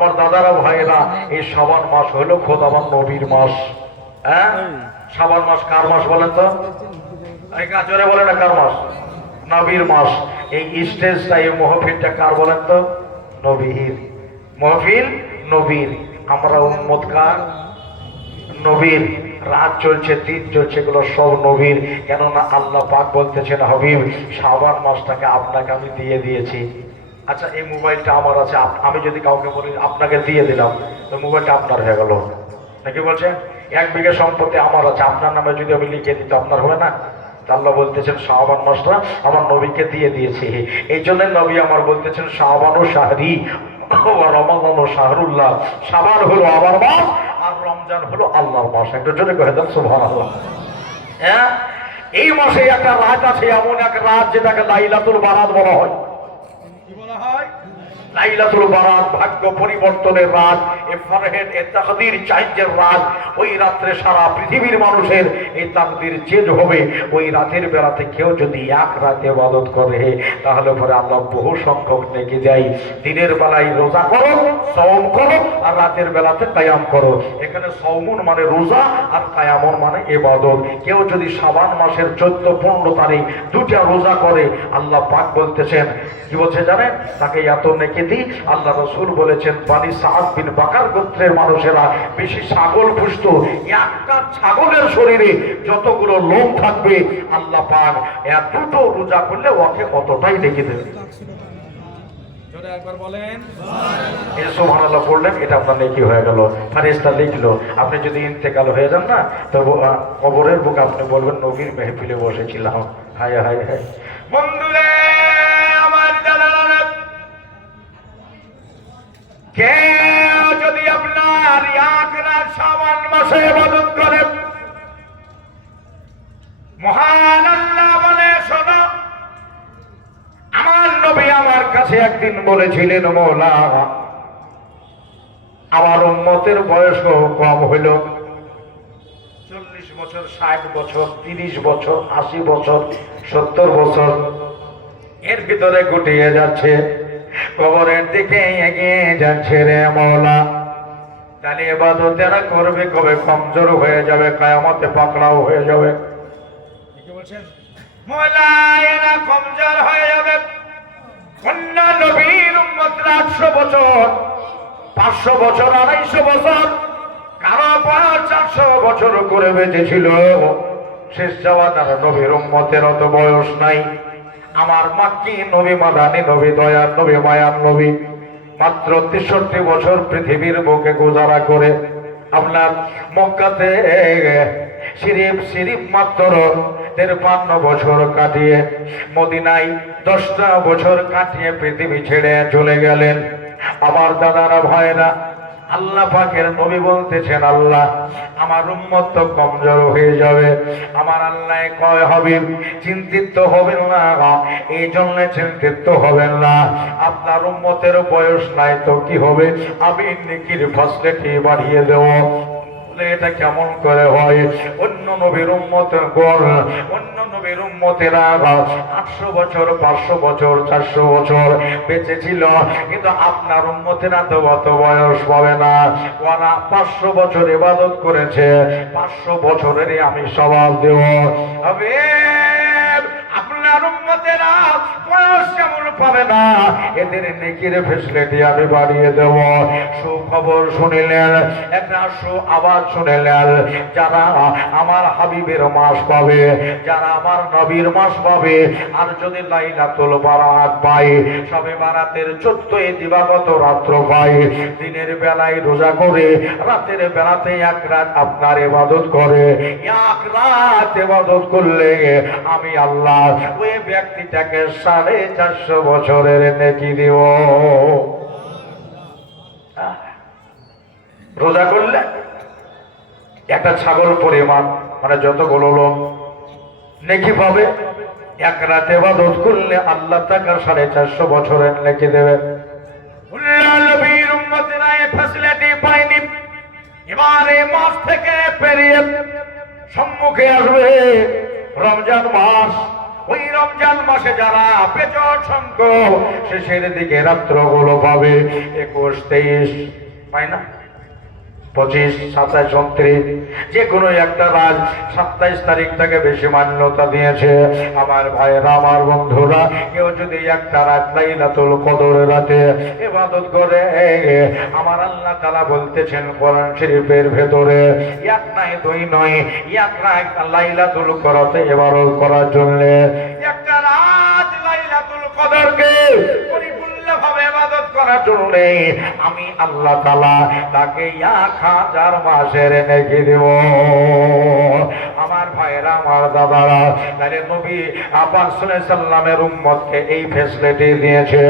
আমার দাদারা ভাইয়েরা, এই শাবান মাস হলো খোদাবান নবীর মাস। হ্যাঁ, শাবান মাস কার মাস বলেন তো? এই কাজরে বলে না কার মাস? নবীর মাস। এই স্টেজটা, এই মাহফিলটা কার বলেন তো? নবীর মাহফিল, নবীর। আমরা উম্মত কার? নবীর। রাত চলছে, দিন চলছে, এগুলো সব নবীর। কেননা আল্লাহ পাক বলতেছেন, হাবিব শাবান মাসটাকে আপনাকে আমি দিয়ে দিয়েছি। আচ্ছা, এই মোবাইলটা আমার আছে, আমি যদি কাউকে বলি আপনাকে দিয়ে দিলাম, তো মোবাইলটা আপনার হয়ে গেল নাকি? বলছেন 1 বিঘা সম্পত্তি আমার আছে, আপনার নামে যদি আমি লিখে দিই তো আপনার হবে না? আল্লাহ বলতেছেন শাবান মাসটা আমার নবীকে দিয়ে দিয়েছি। এই জন্য নবী আমার বলতেছেন শাবান ও শাহরি ও রমাদান ও শাহরুল্লাহ। শাবান হলো আমার মাস আর রমজান হলো আল্লাহর মাস। একটা জোরে কহে দেন সুবহানাল্লাহ। হ্যাঁ, এই মাসে একটা রাত আছে, এমন এক রাত যেটাকে লাইলাতুল বারাত বলা হয়। কি বলা হয়? লাইলাতুল বারাত, ভাগ্য পরিবর্তনের রাত, এ ফরহেদ, এ তাকদীর চেঞ্জের রাত। ওই রাত্রে সারা পৃথিবীর মানুষের এই তাকদীর চেঞ্জ হবে। ওই রাতের বেলাতে কেউ যদি এক রাতে ইবাদত করে তাহলে পরে আল্লাহ বহু সংখ্যক নেকি দেয়। দিনের বেলায় রোজা করো, সওম করো, আর রাতের বেলাতে কিয়াম করো। এখানে সওমুন মানে রোজা আর কিয়ামুন মানে ইবাদত। কেউ যদি শাবান মাসের 14-15 তারিখ 2টা রোজা করে, আল্লাহ পাক বলতেছেন, কি বলছে জানেন? তাকে এত নেকি দিই। আল্লাহ রাসূল বলেছেন, বানি সাদ বিন বাকার গোত্রের মানুষেরা বেশি ছাগল পুষত। একটা ছাগলের শরীরে যতগুলো লোম থাকবে, আল্লাহ পাক দুটো রোজা করলে ওকে অতটাই নেকি দেবে। একবার বলেন সুবহানাল্লাহ পড়লেন, এটা আপনার নেকি হয়ে গেল। ফেরেশতা লিখলো। আপনি যদি ইন্তেকাল হয়ে যান না, তো কবরের বুকে আপনি বলবেন নবীর মেহফিলে বসেছিলাম। হায় হায় হায় বন্ধুরে আমার দাদারা, কে যদি আপনার এক রাত শাবান মাসে ইবাদত করে, মহান আল্লাহ বলে, শোনো, আমার নবী আমার কাছে একদিন বলেছিলেন, মওলা আমার উম্মতের বয়স কম হইল, 40 বছর, 60 বছর, 30 বছর, 80 বছর, 70 বছর, এর ভিতরে গুটিয়ে যাচ্ছে, কবরের দিকে এগিয়ে যাচ্ছে রে মওলা। তাহলে ইবাদত যারা করবে কবে কমজোর হয়ে যাবে, কিয়ামতে পাকড়াও হয়ে যাবে। কি বলছেন? মওলা এরা কমজোর হয়ে যাবে। অন্য নবীর উম্মতরা 800 বছর, 500 বছর, 250 বছর, কারো বয়স 400 বছর করে বেঁচেছিল। শেষ জামানার নবীর উম্মতের অত বয়স নাই। আমার মাক্কি নবী, মাদানী নবী, দয়ার নবী, মায়ার নবী মাত্র 63 বছর পৃথিবীর বুকে গুজারা করে আপনার মক্কাতে শরীফ মাত্র 53 বছর কাটিয়ে, মদিনায় 10টা বছর কাটিয়ে পৃথিবী ছেড়ে চলে গেলেন। আমার দাদারা ভাইরা, আল্লাহ পাকের নবী বলতেছেন, আল্লাহ আমার উম্মত তো কমজোর হয়ে যাবে। আমার আল্লাহ কয়, হাবিব চিন্তিত হবেন না, এই জন্য চিন্তিত হবেন না, আপনার উম্মতের বয়স নাই তো কি হবে, আমি নেকির ফসলেটি বাড়িয়ে দেব। এটা কেমন করে হয়? অন্য নবীর উম্মতের গড়, অন্য নবীর উম্মতেরা 800 বছর, 500 বছর, 400 বছর বেঁচে ছিল, কিন্তু আপনার উম্মতেরা তো অত বয়স পাবে না। ওরা 500 বছর ইবাদত করেছে, 500 বছরেরই আমি স্বভাব দেব। হবে আপনার উম্মতেরা বয়স যেমন পাবে না, এদের নেকির ফেসিলিটি আমি বাড়িয়ে দেব। সুখবর শুনিলেন, একটা আওয়াজ শুনিলেন, যারা আমার হাবিবের মাস পাবে, যারা আমার নবীর মাস পাবে, আর যদি লাইলাতুল বারাত পায়, সবে বারাতের 14 দিবাগত রাত্র পায়, দিনের বেলায় রোজা করে, রাতের বেলাতে এক রাত আপনার ইবাদত করে, এক রাত ইবাদত করলে আমি আল্লাহ ওই ব্যক্তিটাকে 450 বছরের নেকি দিব। রোজা করলে একটা ছাগল পরিমাণ, মানে যতগুলো লোক নেকি পাবে, এক রাতে ইবাদত করলে আল্লাহ তাকে 450 বছরের নেকি দেবে। নবীর উম্মতেরা এই ফ্যাসিলিটি পায়নি। এবার এই মাস থেকে পেরিয়ে সম্মুখে আসবে রমজান মাস। ওই রমজান মাসে যারা বেজোড় সংখ্য শেষের দিকে রাত্রগুলো পাবে 21, 23, পাই না, 25, 27, 29, যে কোনো একটা রাত 27 তারিখ থেকে বেশি মান্যতা দিয়েছে। আমার ভাইরা, আমার বন্ধুরা, কেউ যদি একটা রাত লাইলাতুল কদরের রাতে ইবাদত করে, আমার আল্লাহ তাআলা বলতেছেন কোরআন শরীফের ভেতরে, এক নয়, দুই নয়, এক রাত লাইলাতুল কদরতে ইবাদত করার জন্য, একটা রাত লাইলাতুল কদরকে পরিপূর্ণভাবে ইবাদত করার জন্য আমি আল্লাহ তাআলা তাকে 1000 মাসের নেকি দেব। আমার ভাইরা, আমার দাদারা, তাহলে নবী পাক সাল্লাল্লাহু আলাইহি ওয়াসাল্লামের উম্মতকে এই ফ্যাসিলিটি দিয়েছে।